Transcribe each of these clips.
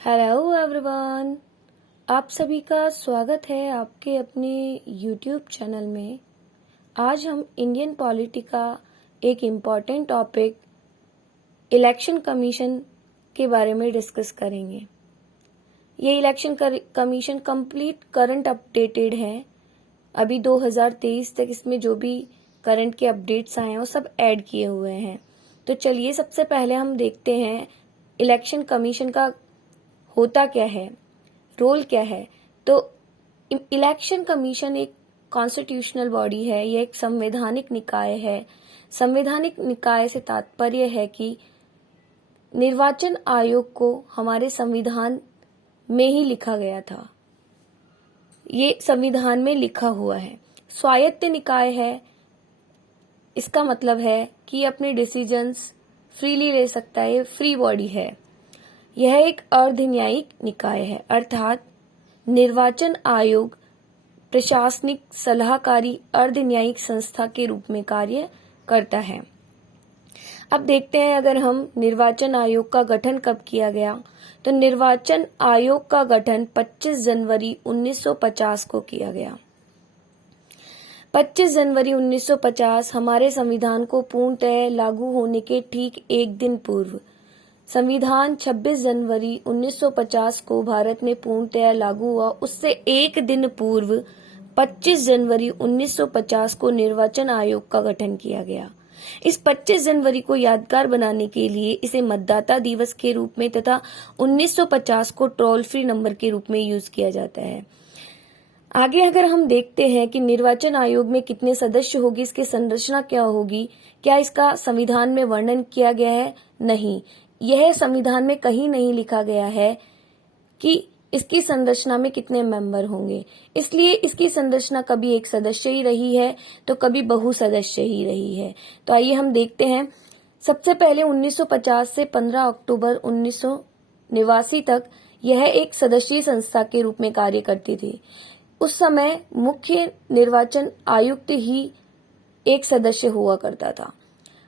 Hello everyone. आप सभी का स्वागत है आपके अपने यूट्यूब चैनल में। आज हम इंडियन पॉलिटी का एक इम्पॉर्टेंट टॉपिक इलेक्शन कमीशन के बारे में डिस्कस करेंगे। ये election commission complete current updated है। अभी 2023 तक इसमें जो भी करंट के अपडेट्स आए हैं वो सब ऐड किए हुए हैं। तो चलिए सबसे पहले हम देखते हैं इलेक्शन कमीशन का होता क्या है, रोल क्या है। तो इलेक्शन कमीशन एक कॉन्स्टिट्यूशनल बॉडी है, ये एक संवैधानिक निकाय है। संवैधानिक निकाय से तात्पर्य है कि निर्वाचन आयोग को हमारे संविधान में ही लिखा गया था, ये संविधान में लिखा हुआ है। स्वायत्त निकाय है, इसका मतलब है कि अपने डिसीजंस फ्रीली ले सकता है, ये फ्री बॉडी है। यह एक अर्धन्यायिक निकाय है, अर्थात निर्वाचन आयोग प्रशासनिक सलाहकारी अर्धन्यायिक संस्था के रूप में कार्य करता है। अब देखते हैं अगर हम निर्वाचन आयोग का गठन कब किया गया, तो निर्वाचन आयोग का गठन 25 जनवरी 1950 को किया गया। 25 जनवरी 1950 हमारे संविधान को पूर्णतः लागू होने के ठीक एक दिन पूर्व, संविधान 26 जनवरी 1950 को भारत में पूर्णतया लागू हुआ। उससे एक दिन पूर्व 25 जनवरी 1950 को निर्वाचन आयोग का गठन किया गया। इस 25 जनवरी को यादगार बनाने के लिए इसे मतदाता दिवस के रूप में तथा 1950 को टोल फ्री नंबर के रूप में यूज किया जाता है। आगे अगर हम देखते हैं कि निर्वाचन आयोग में कितने सदस्य होगी, इसकी संरचना क्या होगी, क्या इसका संविधान में वर्णन किया गया है? नहीं, यह संविधान में कहीं नहीं लिखा गया है कि इसकी संरचना में कितने मेंबर होंगे। इसलिए इसकी संरचना कभी एक सदस्य ही रही है तो कभी बहु सदस्य ही रही है। तो आइए हम देखते हैं। सबसे पहले 1950 से 15 अक्टूबर 1989 तक यह एक सदस्यीय संस्था के रूप में कार्य करती थी। उस समय मुख्य निर्वाचन आयुक्त ही एक सदस्य हुआ करता था।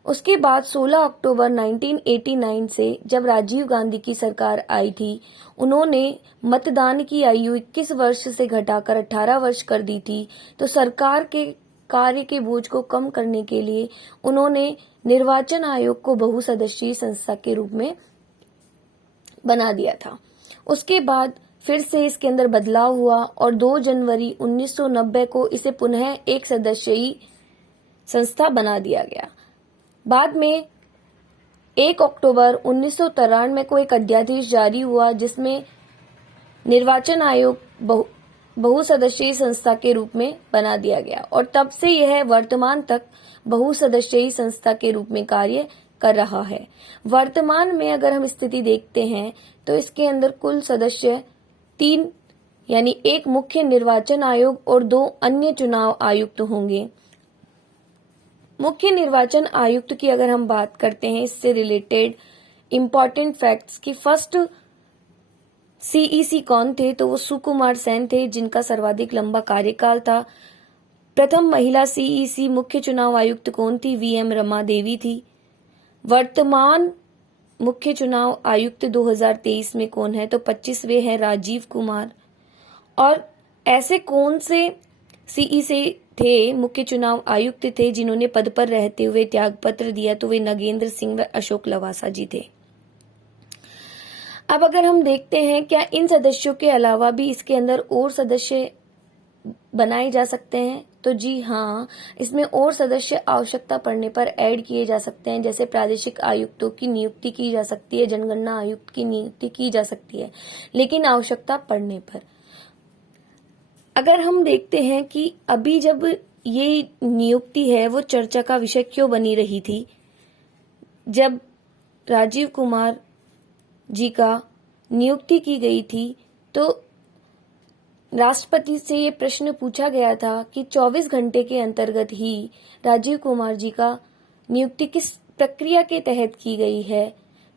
उसके बाद 16 अक्टूबर 1989 से जब राजीव गांधी की सरकार आई थी, उन्होंने मतदान की आयु 21 वर्ष से घटाकर 18 वर्ष कर दी थी। तो सरकार के कार्य के बोझ को कम करने के लिए उन्होंने निर्वाचन आयोग को बहुसदस्यीय संस्था के रूप में बना दिया था। उसके बाद फिर से इसके अंदर बदलाव हुआ और 2 जनवरी 1990 को इसे पुनः एक सदस्यीय संस्था बना दिया गया। बाद में 1 अक्टूबर 1993 को एक अध्यादेश जारी हुआ जिसमें निर्वाचन आयोग बहुसदस्यीय संस्था के रूप में बना दिया गया और तब से यह वर्तमान तक बहुसदस्यीय संस्था के रूप में कार्य कर रहा है। वर्तमान में अगर हम स्थिति देखते हैं तो इसके अंदर कुल सदस्य 3 यानी एक मुख्य निर्वाचन आयोग और 2 अन्य चुनाव आयुक्त होंगे। मुख्य निर्वाचन आयुक्त की अगर हम बात करते हैं, इससे रिलेटेड इम्पोर्टेंट फैक्ट्स की फर्स्ट सीईसी कौन थे, तो वो सुकुमार सेन थे जिनका सर्वाधिक लंबा कार्यकाल था। प्रथम महिला सीईसी मुख्य चुनाव आयुक्त कौन थी? वीएम रमा देवी थी। वर्तमान मुख्य चुनाव आयुक्त 2023 में कौन है, तो 25वें हैं राजीव कुमार। और ऐसे कौन से सीईसी थे, मुख्य चुनाव आयुक्त थे जिन्होंने पद पर रहते हुए त्यागपत्र दिया, तो वे नगेंद्र सिंह व अशोक लवासा जी थे। अब अगर हम देखते हैं क्या इन सदस्यों के अलावा भी इसके अंदर और सदस्य बनाए जा सकते हैं, तो जी हाँ, इसमें और सदस्य आवश्यकता पड़ने पर ऐड किए जा सकते हैं। जैसे प्रादेशिक आयुक्तों की नियुक्ति की जा सकती है, जनगणना आयुक्त की नियुक्ति की जा सकती है, लेकिन आवश्यकता पड़ने पर। अगर हम देखते हैं कि अभी जब ये नियुक्ति है वो चर्चा का विषय क्यों बनी रही थी, जब राजीव कुमार जी का नियुक्ति की गई थी तो राष्ट्रपति से ये प्रश्न पूछा गया था कि 24 घंटे के अंतर्गत ही राजीव कुमार जी का नियुक्ति किस प्रक्रिया के तहत की गई है।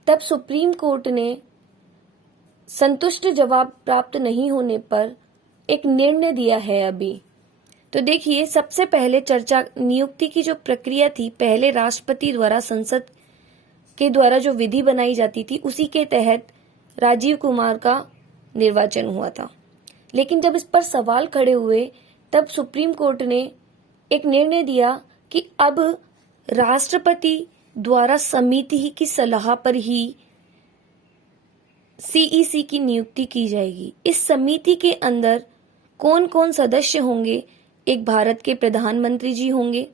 तब सुप्रीम कोर्ट ने संतुष्ट जवाब प्राप्त नहीं होने पर एक निर्णय दिया है अभी। तो देखिए, सबसे पहले चर्चा नियुक्ति की जो प्रक्रिया थी, पहले राष्ट्रपति द्वारा संसद के द्वारा जो विधि बनाई जाती थी उसी के तहत राजीव कुमार का निर्वाचन हुआ था। लेकिन जब इस पर सवाल खड़े हुए तब सुप्रीम कोर्ट ने एक निर्णय दिया कि अब राष्ट्रपति द्वारा समिति ही की सलाह पर ही सीईसी की नियुक्ति की जाएगी। इस समिति के अंदर कौन कौन सदस्य होंगे? एक भारत के प्रधानमंत्री जी होंगे,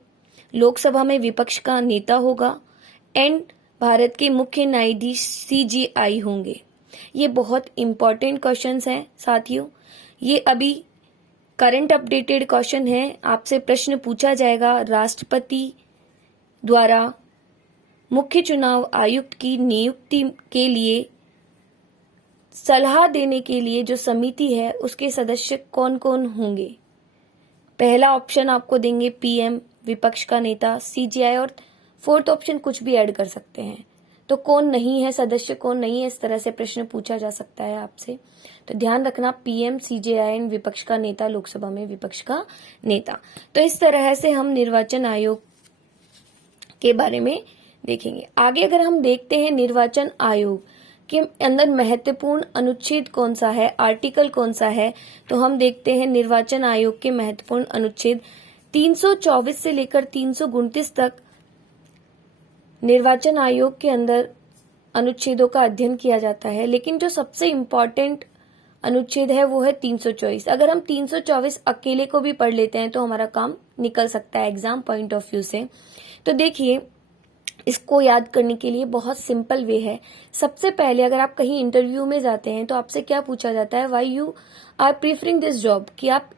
लोकसभा में विपक्ष का नेता होगा एंड भारत के मुख्य न्यायाधीश सीजेआई होंगे। ये बहुत इंपॉर्टेंट क्वेश्चंस हैं साथियों। ये अभी करंट अपडेटेड क्वेश्चन है। आपसे प्रश्न पूछा जाएगा राष्ट्रपति द्वारा मुख्य चुनाव आयुक्त की नियुक्ति के लिए सलाह देने के लिए जो समिति है उसके सदस्य कौन कौन होंगे। पहला ऑप्शन आपको देंगे पीएम, विपक्ष का नेता, सीजेआई, और फोर्थ ऑप्शन कुछ भी ऐड कर सकते हैं। तो कौन नहीं है सदस्य, कौन नहीं है, इस तरह से प्रश्न पूछा जा सकता है आपसे। तो ध्यान रखना, पीएम, सीजेआई एंड विपक्ष का नेता, लोकसभा में विपक्ष का नेता। तो इस तरह से हम निर्वाचन आयोग के बारे में देखेंगे। आगे अगर हम देखते हैं निर्वाचन आयोग के अंदर महत्वपूर्ण अनुच्छेद कौन सा है, आर्टिकल कौन सा है, तो हम देखते हैं निर्वाचन आयोग के महत्वपूर्ण अनुच्छेद 324 से लेकर 329 तक निर्वाचन आयोग के अंदर अनुच्छेदों का अध्ययन किया जाता है। लेकिन जो सबसे इम्पोर्टेंट अनुच्छेद है वो है 324। अगर हम 324 अकेले को भी पढ़ लेते हैं तो हमारा काम निकल सकता है एग्जाम पॉइंट ऑफ व्यू से। तो देखिए, इसको याद करने के लिए बहुत सिंपल वे है। सबसे पहले अगर आप कहीं इंटरव्यू में जाते हैं तो आपसे क्या पूछा जाता है, why you are preferring this job, कि आप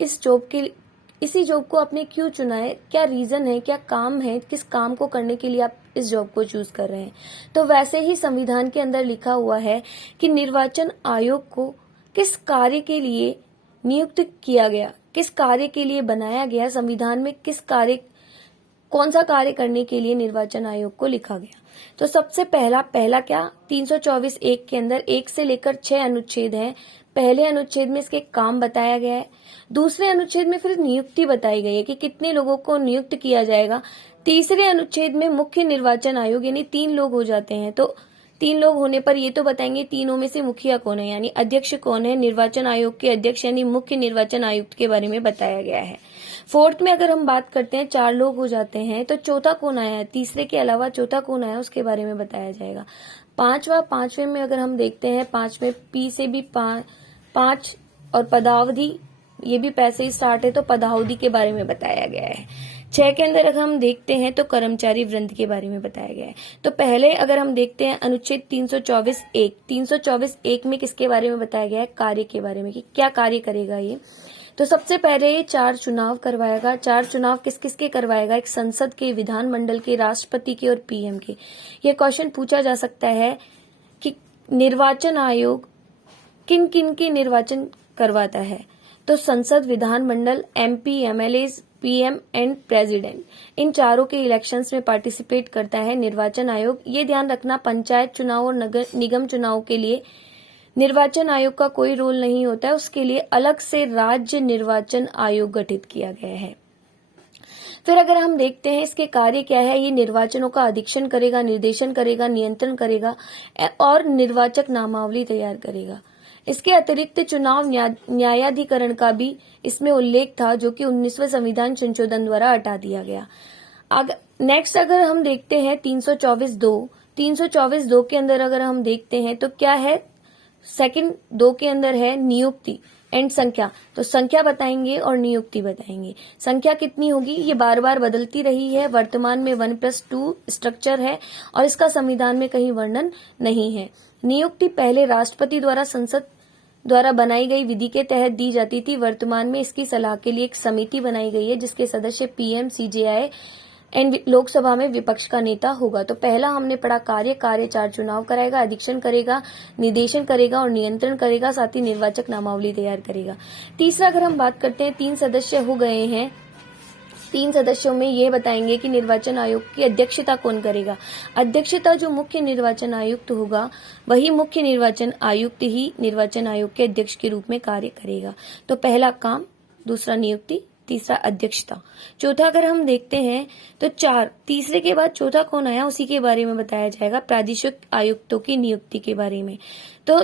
इसी जॉब को आपने क्यों चुना है, क्या रीजन है, क्या काम है, किस काम को करने के लिए आप इस जॉब को चूज कर रहे हैं। तो वैसे ही संविधान के अंदर लिखा हुआ है कि निर्वाचन आयोग को किस कार्य के लिए नियुक्त किया गया, किस कार्य के लिए बनाया गया, संविधान में कौन सा कार्य करने के लिए निर्वाचन आयोग को लिखा गया। तो सबसे पहला क्या 324(1) के अंदर 1 से लेकर 6 अनुच्छेद हैं। पहले अनुच्छेद में इसके काम बताया गया है। दूसरे अनुच्छेद में फिर नियुक्ति बताई गई है कि कितने लोगों को नियुक्त किया जाएगा। तीसरे अनुच्छेद में मुख्य निर्वाचन आयोग यानी 3 लोग हो जाते हैं। तो 3 लोग होने पर ये तो बताएंगे तीनों में से मुखिया कौन है, यानी अध्यक्ष कौन है। निर्वाचन आयोग के अध्यक्ष यानी मुख्य निर्वाचन आयुक्त के बारे में बताया गया है। फोर्थ में अगर हम बात करते हैं 4 लोग हो जाते हैं, तो चौथा कौन आया है, तीसरे के अलावा चौथा कौन आया उसके बारे में बताया जाएगा। पांचवें में अगर हम देखते हैं, 5 पी से भी 5 और पदावधि, ये भी पैसे ही स्टार्ट है तो पदावधि के बारे में बताया गया है। 6 के अंदर अगर हम देखते हैं तो कर्मचारी वृंद के बारे में बताया गया है। तो पहले अगर हम देखते हैं अनुच्छेद 324(1) में किसके बारे में बताया गया है, कार्य के बारे में, कि क्या कार्य करेगा ये। तो सबसे पहले ये 4 चुनाव करवाएगा। 4 चुनाव किस किस के करवाएगा, एक संसद के, विधानमंडल के, राष्ट्रपति के और पीएम के। ये क्वेश्चन पूछा जा सकता है कि निर्वाचन आयोग किन किन के निर्वाचन करवाता है। तो संसद, विधानमंडल, MP, MLAs, PM and president, इन चारों के इलेक्शंस में पार्टिसिपेट करता है निर्वाचन आयोग। ये ध्यान रखना, पंचायत चुनाव और नगर निगम चुनाव के लिए निर्वाचन आयोग का कोई रोल नहीं होता है, उसके लिए अलग से राज्य निर्वाचन आयोग गठित किया गया है। फिर अगर हम देखते हैं इसके कार्य क्या है, ये निर्वाचनों का अधीक्षण करेगा, निर्देशन करेगा, नियंत्रण करेगा और निर्वाचक नामावली तैयार करेगा। इसके अतिरिक्त चुनाव न्यायाधिकरण का भी इसमें उल्लेख था, जो कि 19वें संविधान संशोधन द्वारा हटा दिया गया। नेक्स्ट अगर हम देखते हैं 324(2) के अंदर अगर हम देखते हैं तो क्या है, सेकंड 2 के अंदर है नियुक्ति एंड संख्या। तो संख्या बताएंगे और नियुक्ति बताएंगे। संख्या कितनी होगी, ये बार बार बदलती रही है। वर्तमान में 1+2 स्ट्रक्चर है और इसका संविधान में कहीं वर्णन नहीं है। नियुक्ति पहले राष्ट्रपति द्वारा संसद द्वारा बनाई गई विधि के तहत दी जाती थी। वर्तमान में इसकी सलाह के लिए एक समिति बनाई गई है जिसके सदस्य पीएम, सीजेआई एंड लोकसभा में विपक्ष का नेता होगा। तो पहला हमने पढ़ा कार्य 4 चुनाव कराएगा, अधीक्षण करेगा, निर्देशन करेगा और नियंत्रण करेगा, साथ ही निर्वाचक नामावली तैयार करेगा। तीसरा अगर हम बात करते हैं, 3 सदस्य हो गए हैं। 3 सदस्यों में ये बताएंगे कि निर्वाचन आयोग की अध्यक्षता कौन करेगा। अध्यक्षता जो मुख्य निर्वाचन आयुक्त होगा, वही मुख्य निर्वाचन आयुक्त ही निर्वाचन आयोग के अध्यक्ष के रूप में कार्य करेगा। तो पहला काम, दूसरा नियुक्ति, तीसरा अध्यक्षता। चौथा अगर हम देखते हैं तो 4, तीसरे के बाद चौथा कौन आया उसी के बारे में बताया जाएगा, प्रादेशिक आयुक्तों की नियुक्ति के बारे में। तो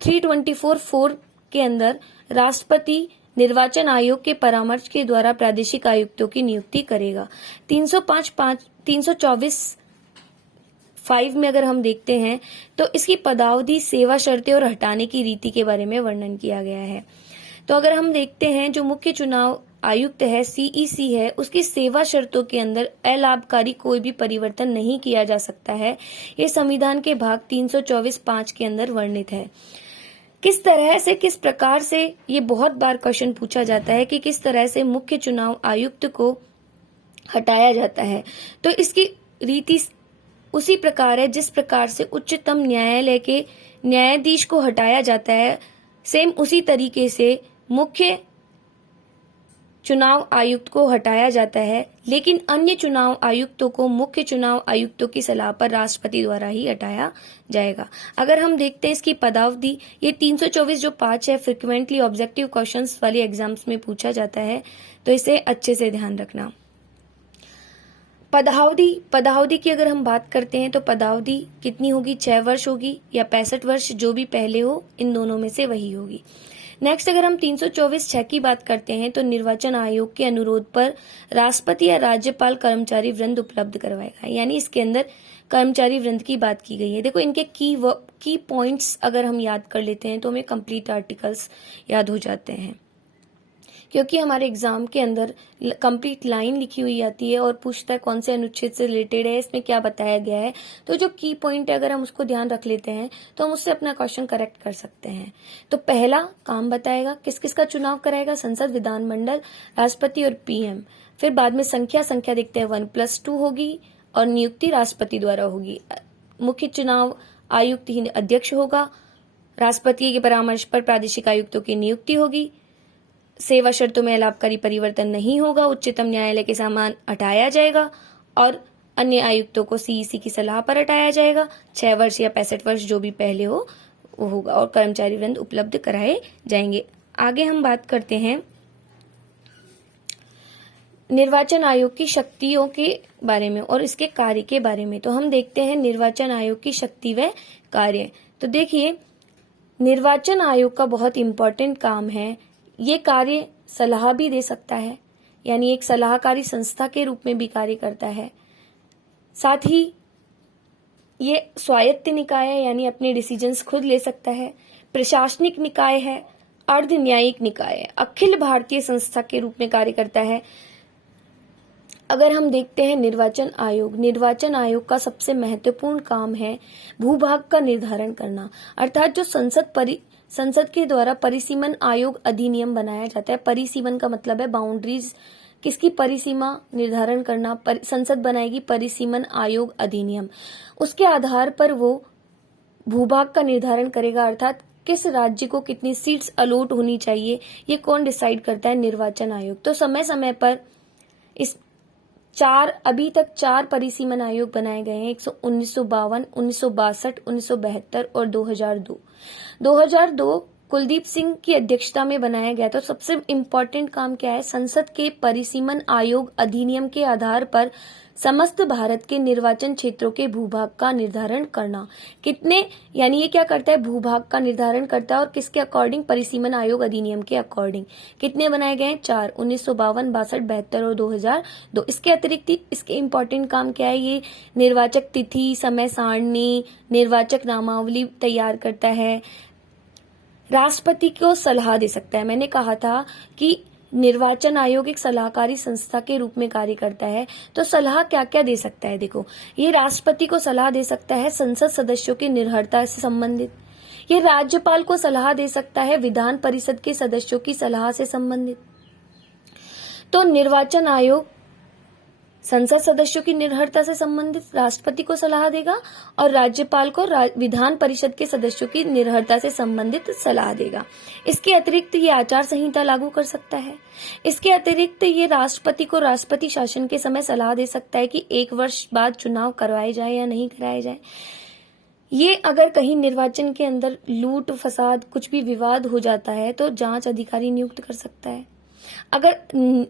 324(4) के अंदर राष्ट्रपति निर्वाचन आयोग के परामर्श के द्वारा प्रादेशिक आयुक्तों की नियुक्ति करेगा। 324(5) में अगर हम देखते हैं तो इसकी पदावधि, सेवा शर्तें और हटाने की रीति के बारे में वर्णन किया गया है। तो अगर हम देखते हैं जो मुख्य चुनाव आयुक्त है, सीईसी है, उसकी सेवा शर्तों के अंदर अलाभकारी कोई भी परिवर्तन नहीं किया जा सकता है। ये संविधान के भाग 324(5) के अंदर वर्णित है। किस तरह से, किस प्रकार से, ये बहुत बार क्वेश्चन पूछा जाता है कि किस तरह से मुख्य चुनाव आयुक्त को हटाया जाता है। तो इसकी रीति उसी प्रकार है जिस प्रकार से उच्चतम न्यायालय के न्यायाधीश को हटाया जाता है, सेम उसी तरीके से मुख्य चुनाव आयुक्त को हटाया जाता है। लेकिन अन्य चुनाव आयुक्तों को मुख्य चुनाव आयुक्तों की सलाह पर राष्ट्रपति द्वारा ही हटाया जाएगा। अगर हम देखते हैं इसकी पदावधि, ये 324(5) है, फ्रिक्वेंटली ऑब्जेक्टिव क्वेश्चंस वाले एग्जाम्स में पूछा जाता है, तो इसे अच्छे से ध्यान रखना। पदावधि की अगर हम बात करते हैं तो पदावधि कितनी होगी, 6 वर्ष होगी या 65 वर्ष, जो भी पहले हो, इन दोनों में से वही होगी। नेक्स्ट अगर हम 324(6) की बात करते हैं तो निर्वाचन आयोग के अनुरोध पर राष्ट्रपति या राज्यपाल कर्मचारी वृंद उपलब्ध करवाएगा, यानी इसके अंदर कर्मचारी वृंद की बात की गई है। देखो इनके की पॉइंट्स अगर हम याद कर लेते हैं तो हमें कंप्लीट आर्टिकल्स याद हो जाते हैं, क्योंकि हमारे एग्जाम के अंदर कंप्लीट लाइन लिखी हुई आती है और पूछता है कौन से अनुच्छेद से रिलेटेड है, इसमें क्या बताया गया है। तो जो की पॉइंट है अगर हम उसको ध्यान रख लेते हैं तो हम उससे अपना क्वेश्चन करेक्ट कर सकते हैं। तो पहला काम बताएगा किस किस का चुनाव कराएगा, संसद, विधानमंडल, राष्ट्रपति और पीएम। फिर बाद में संख्या देखते हैं 1+2 होगी और नियुक्ति राष्ट्रपति द्वारा होगी। मुख्य चुनाव आयुक्त ही अध्यक्ष होगा, राष्ट्रपति के परामर्श पर प्रादेशिक आयुक्तों की नियुक्ति होगी, सेवा शर्तों में लाभकारी परिवर्तन नहीं होगा, उच्चतम न्यायालय के समान हटाया जाएगा और अन्य आयुक्तों को सीईसी की सलाह पर हटाया जाएगा। 6 वर्ष या 65 वर्ष जो भी पहले हो वो होगा और कर्मचारी वृंद उपलब्ध कराए जाएंगे। आगे हम बात करते हैं निर्वाचन आयोग की शक्तियों के बारे में और इसके कार्य के बारे में। तो हम देखते हैं निर्वाचन आयोग की शक्ति व कार्य। तो देखिए निर्वाचन आयोग का बहुत इंपॉर्टेंट काम है, ये कार्य सलाह भी दे सकता है, यानी एक सलाहकारी संस्था के रूप में भी कार्य करता है। साथ ही ये स्वायत्त निकाय है, यानी अपने डिसीजंस खुद ले सकता है। प्रशासनिक निकाय है, अर्ध न्यायिक निकाय है, अखिल भारतीय संस्था के रूप में कार्य करता है। अगर हम देखते हैं निर्वाचन आयोग का सबसे महत्वपूर्ण काम है भूभाग का निर्धारण करना, अर्थात जो संसद के द्वारा परिसीमन आयोग अधिनियम बनाया जाता है। परिसीमन का मतलब है बाउंड्रीज, किसकी परिसीमा निर्धारण करना। संसद बनाएगी परिसीमन आयोग अधिनियम, उसके आधार पर वो भूभाग का निर्धारण करेगा, अर्थात किस राज्य को कितनी सीट्स अलॉट होनी चाहिए, ये कौन डिसाइड करता है, निर्वाचन आयोग। तो समय समय पर अभी तक 4 परिसीमन आयोग बनाए गए हैं, 1952, 1962, 1972 और 2002। 2002 कुलदीप सिंह की अध्यक्षता में बनाया गया। तो सबसे इम्पोर्टेंट काम क्या है, संसद के परिसीमन आयोग अधिनियम के आधार पर समस्त भारत के निर्वाचन क्षेत्रों के भूभाग का निर्धारण करना। कितने, यानी ये क्या करता है, भूभाग का निर्धारण करता है और किसके अकॉर्डिंग, परिसीमन आयोग अधिनियम के अकॉर्डिंग। कितने बनाए गए हैं, 4, 1952, 62, 72 और 2002। इसके अतिरिक्त इसके इम्पोर्टेंट काम क्या है, ये निर्वाचक तिथि, समय सारणी, निर्वाचक नामावली तैयार करता है, राष्ट्रपति को सलाह दे सकता है। मैंने कहा था कि निर्वाचन आयोग एक सलाहकारी संस्था के रूप में कार्य करता है, तो सलाह क्या क्या दे सकता है। देखो, ये राष्ट्रपति को सलाह दे सकता है संसद सदस्यों की निर्भरता से संबंधित, ये राज्यपाल को सलाह दे सकता है विधान परिषद के सदस्यों की सलाह से संबंधित। तो निर्वाचन आयोग संसद सदस्यों की निर्भरता से संबंधित राष्ट्रपति को सलाह देगा और राज्यपाल को विधान परिषद के सदस्यों की निर्भरता से संबंधित सलाह देगा। इसके अतिरिक्त ये आचार संहिता लागू कर सकता है। इसके अतिरिक्त ये राष्ट्रपति को राष्ट्रपति शासन के समय सलाह दे सकता है कि 1 वर्ष बाद चुनाव करवाए जाए या नहीं कराए जाए। ये अगर कहीं निर्वाचन के अंदर लूट फसाद कुछ भी विवाद हो जाता है तो जांच अधिकारी नियुक्त कर सकता है। अगर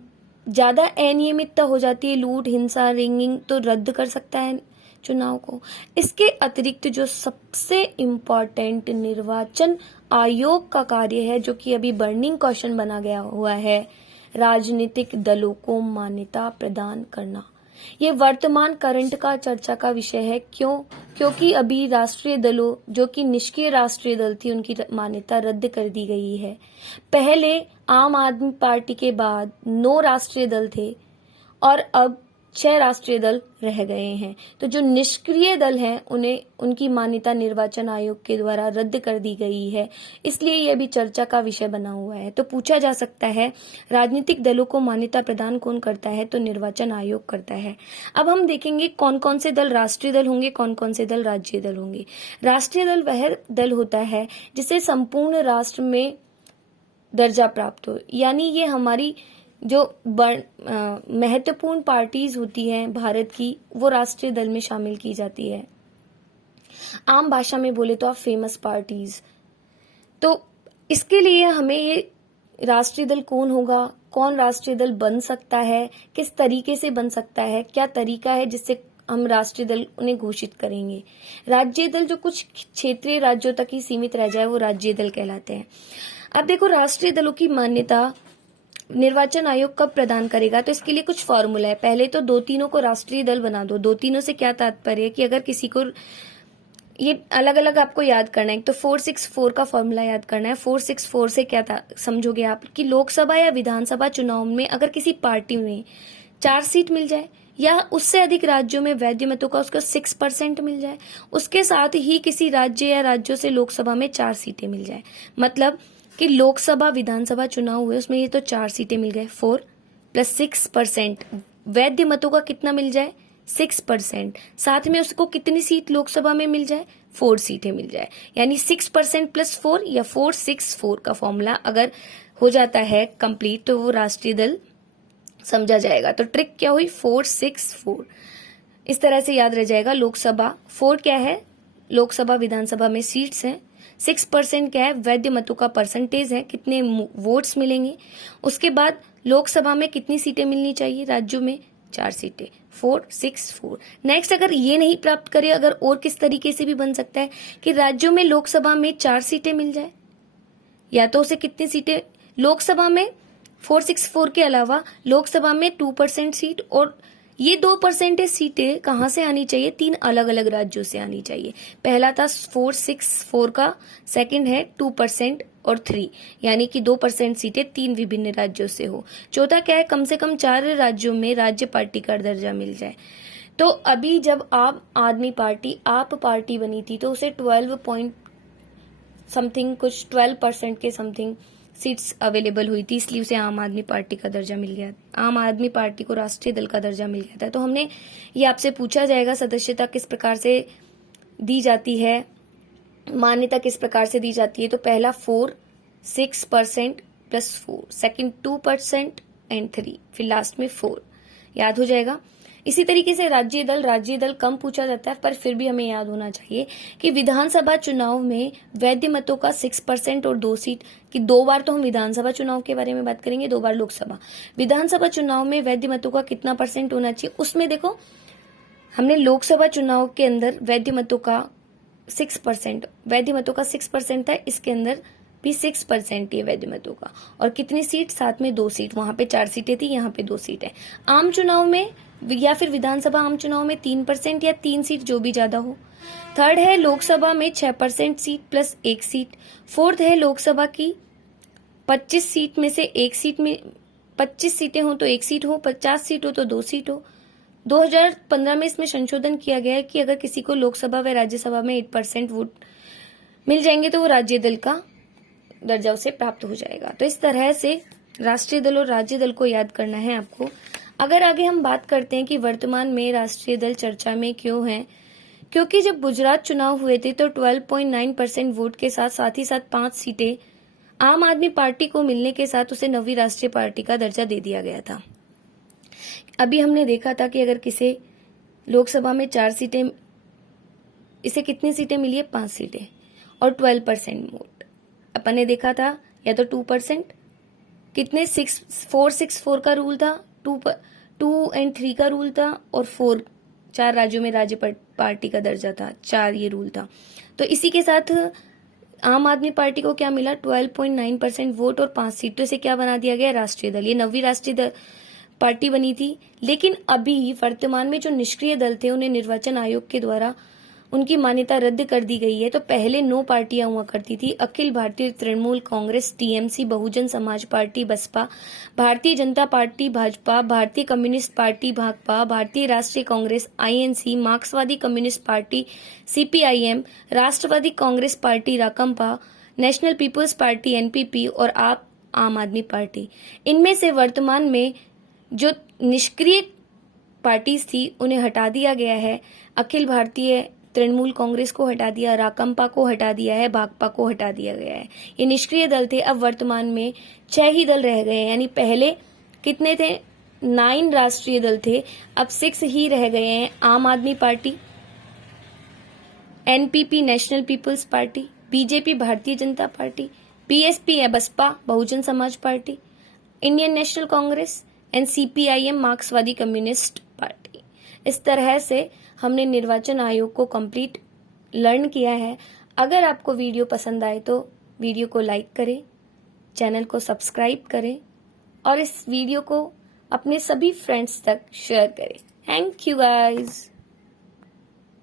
ज्यादा अनियमितता हो जाती है, लूट, हिंसा, रिंगिंग, तो रद्द कर सकता है चुनाव को। इसके अतिरिक्त जो सबसे इम्पोर्टेंट निर्वाचन आयोग का कार्य है, जो कि अभी बर्निंग क्वेश्चन बना गया हुआ है, राजनीतिक दलों को मान्यता प्रदान करना। ये वर्तमान करंट का चर्चा का विषय है। क्यों? क्योंकि अभी राष्ट्रीय दलों, जो कि निष्क्रिय राष्ट्रीय दल थी, उनकी मान्यता रद्द कर दी गई है। पहले आम आदमी पार्टी के बाद 9 राष्ट्रीय दल थे और अब 6 राष्ट्रीय दल रह गए हैं। तो जो निष्क्रिय दल हैं, उन्हें उनकी मान्यता निर्वाचन आयोग के द्वारा रद्द कर दी गई है। इसलिए यह भी चर्चा का विषय बना हुआ है। तो पूछा जा सकता है, राजनीतिक दलों को मान्यता प्रदान कौन करता है? तो निर्वाचन आयोग करता है। अब हम देखेंगे कौन कौन से दल राष्ट्रीय दल होंगे, कौन कौन से दल राज्य दल होंगे। राष्ट्रीय दल वह दल होता है जिसे संपूर्ण राष्ट्र में दर्जा प्राप्त हो, यानी ये हमारी जो महत्वपूर्ण पार्टीज होती हैं भारत की, वो राष्ट्रीय दल में शामिल की जाती है। आम भाषा में बोले तो आप फेमस पार्टीज। तो इसके लिए हमें ये राष्ट्रीय दल कौन होगा, कौन राष्ट्रीय दल बन सकता है, किस तरीके से बन सकता है, क्या तरीका है जिससे हम राष्ट्रीय दल उन्हें घोषित करेंगे। राज्य दल जो कुछ क्षेत्रीय राज्यों तक ही सीमित रह जाए, वो राज्य दल कहलाते हैं। अब देखो, राष्ट्रीय दलों की मान्यता निर्वाचन आयोग कब प्रदान करेगा? तो इसके लिए कुछ फॉर्मूला है। पहले तो 2-3 को राष्ट्रीय दल बना दो। 2-3 से क्या तात्पर्य है कि अगर किसी को, ये अलग अलग आपको याद करना है। तो 464 का फॉर्मूला याद करना है। 464 से क्या समझोगे आप कि लोकसभा या विधानसभा चुनाव में अगर किसी पार्टी में 4 सीट मिल जाए या उससे अधिक राज्यों में वैध मतों का उसको 6% मिल जाए, उसके साथ ही किसी राज्य या राज्यों से लोकसभा में 4 सीटें मिल जाए, मतलब कि लोकसभा विधानसभा चुनाव हुए उसमें ये तो 4 सीटें मिल गए, 4 + 6%, वैध मतों का कितना मिल जाए? 6%। साथ में उसको कितनी सीट लोकसभा में मिल जाए? 4 सीटें मिल जाए, यानी 6% + 4 या 464 का फॉर्मूला अगर हो जाता है कंप्लीट, तो वो राष्ट्रीय दल समझा जाएगा। तो ट्रिक क्या हुई? 464 इस तरह से याद रह जाएगा। लोकसभा 4 क्या है? लोकसभा विधानसभा में सीट्स हैं। 6% क्या है? वैध मतों का परसेंटेज है, कितने वोट्स मिलेंगे। उसके बाद लोकसभा में कितनी सीटें मिलनी चाहिए? राज्यों में 4 सीटें, 464। नेक्स्ट, अगर ये नहीं प्राप्त करे, अगर और किस तरीके से भी बन सकता है कि राज्यों में लोकसभा में 4 सीटें मिल जाए, या तो उसे कितनी सीटें लोकसभा में 464 के अलावा लोकसभा में 2% सीट, और ये 2% सीटें कहां से आनी चाहिए? 3 अलग अलग राज्यों से आनी चाहिए। पहला था 464 का, सेकंड है 2% और 3, यानी कि 2% सीटें 3 विभिन्न राज्यों से हो। चौथा क्या है? कम से कम 4 राज्यों में राज्य पार्टी का दर्जा मिल जाए। तो अभी जब आप आदमी पार्टी आप पार्टी बनी थी, तो उसे 12% के समथिंग सीट्स अवेलेबल हुई थी, इसलिए उसे आम आदमी पार्टी का दर्जा मिल गया। आम आदमी पार्टी को राष्ट्रीय दल का दर्जा मिल गया था। तो हमने ये आपसे पूछा जाएगा, सदस्यता किस प्रकार से दी जाती है, मान्यता किस प्रकार से दी जाती है। तो पहला 6% + 4, सेकंड 2% एंड 3, फिर लास्ट में 4, याद हो जाएगा। इसी तरीके से राज्य दल कम पूछा जाता है, पर फिर भी हमें याद होना चाहिए कि विधानसभा चुनाव में वैध मतों का 6% और 2 सीट की 2 बार, तो हम विधानसभा चुनाव के बारे में बात करेंगे, 2 बार लोकसभा। विधानसभा चुनाव में वैध मतों का कितना % होना चाहिए? उसमें देखो, हमने लोकसभा चुनाव के अंदर वैध मतों का 6% था, इसके अंदर भी 6% ही वैध मतों का। और कितनी सीट? साथ में 2 सीट, वहां पे 4 सीटें थी, यहाँ पे 2 सीट है। आम चुनाव में या फिर विधानसभा आम चुनाव में 3% या 3 सीट, जो भी ज्यादा हो। थर्ड है लोकसभा में 6% सीट + 1 सीट। फोर्थ है लोकसभा की 25 सीट में से 1 सीट में 25 सीटें हो तो 1 सीट हो, 50 सीट हो तो 2 सीट हो। 2015 में इसमें संशोधन किया गया है कि अगर किसी को लोकसभा व राज्यसभा में 8% वोट मिल जाएंगे तो वो राज्य दल का दर्जा उसे प्राप्त हो जाएगा। तो इस तरह से राष्ट्रीय दल और राज्य दल को याद करना है आपको। अगर आगे हम बात करते हैं कि वर्तमान में राष्ट्रीय दल चर्चा में क्यों है, क्योंकि जब गुजरात चुनाव हुए थे तो 12.9% वोट के साथ ही 5 सीटें आम आदमी पार्टी को मिलने के साथ उसे नवी राष्ट्रीय पार्टी का दर्जा दे दिया गया था। अभी हमने देखा था कि अगर किसे लोकसभा में 4 सीटें, इसे कितनी सीटें मिली है? 5 सीटें और 12% वोट। अपन ने देखा था या तो 2%, कितने 464 का रूल था, 2 और 3 का रूल था, और 4 4 राज्यों में राज्य पार्टी का दर्जा था, 4 ये रूल था। तो इसी के साथ आम आदमी पार्टी को क्या मिला, 12.9% वोट और 5 सीटों से क्या बना दिया गया, राष्ट्रीय दल। ये 9वीं राष्ट्रीय पार्टी बनी थी। लेकिन अभी वर्तमान में जो निष्क्रिय दल थे उन्हें निर्वाचन आयोग के द्वारा उनकी मान्यता रद्द कर दी गई है। तो पहले 9 पार्टियां हुआ करती थी, अखिल भारतीय तृणमूल कांग्रेस टीएमसी, बहुजन समाज पार्टी बसपा, भारतीय जनता पार्टी भाजपा, भारतीय communist party Bhakpa, Bharatiya Rashtriya Congress INC, Marxvadi communist party CPIM, Rashtravadi Congress party Rakanpa, national people's party NPP और आम आदमी पार्टी। इनमें से वर्तमान में जो निष्क्रिय पार्टीज थी उन्हें हटा दिया गया है। अखिल भारतीय तृणमूल कांग्रेस को हटा दिया, राकंपा को हटा दिया है, भाकपा को हटा दिया गया है। ये निष्क्रिय दल थे। अब वर्तमान में 6 ही दल रह गए हैं, यानी पहले कितने थे, 9 राष्ट्रीय दल थे, अब 6 ही रह गए हैं। Aam Aadmi party, NPP national people's party, BJP Bharatiya Janata party, BSP है Baspa Bahujan Samaj party, Indian national Congress and CPIM मार्क्सवादी कम्युनिस्ट पार्टी। इस तरह से हमने निर्वाचन आयोग को कंप्लीट लर्न किया है। अगर आपको वीडियो पसंद आए तो वीडियो को लाइक करें, चैनल को सब्सक्राइब करें और इस वीडियो को अपने सभी फ्रेंड्स तक शेयर करें। Thank you guys.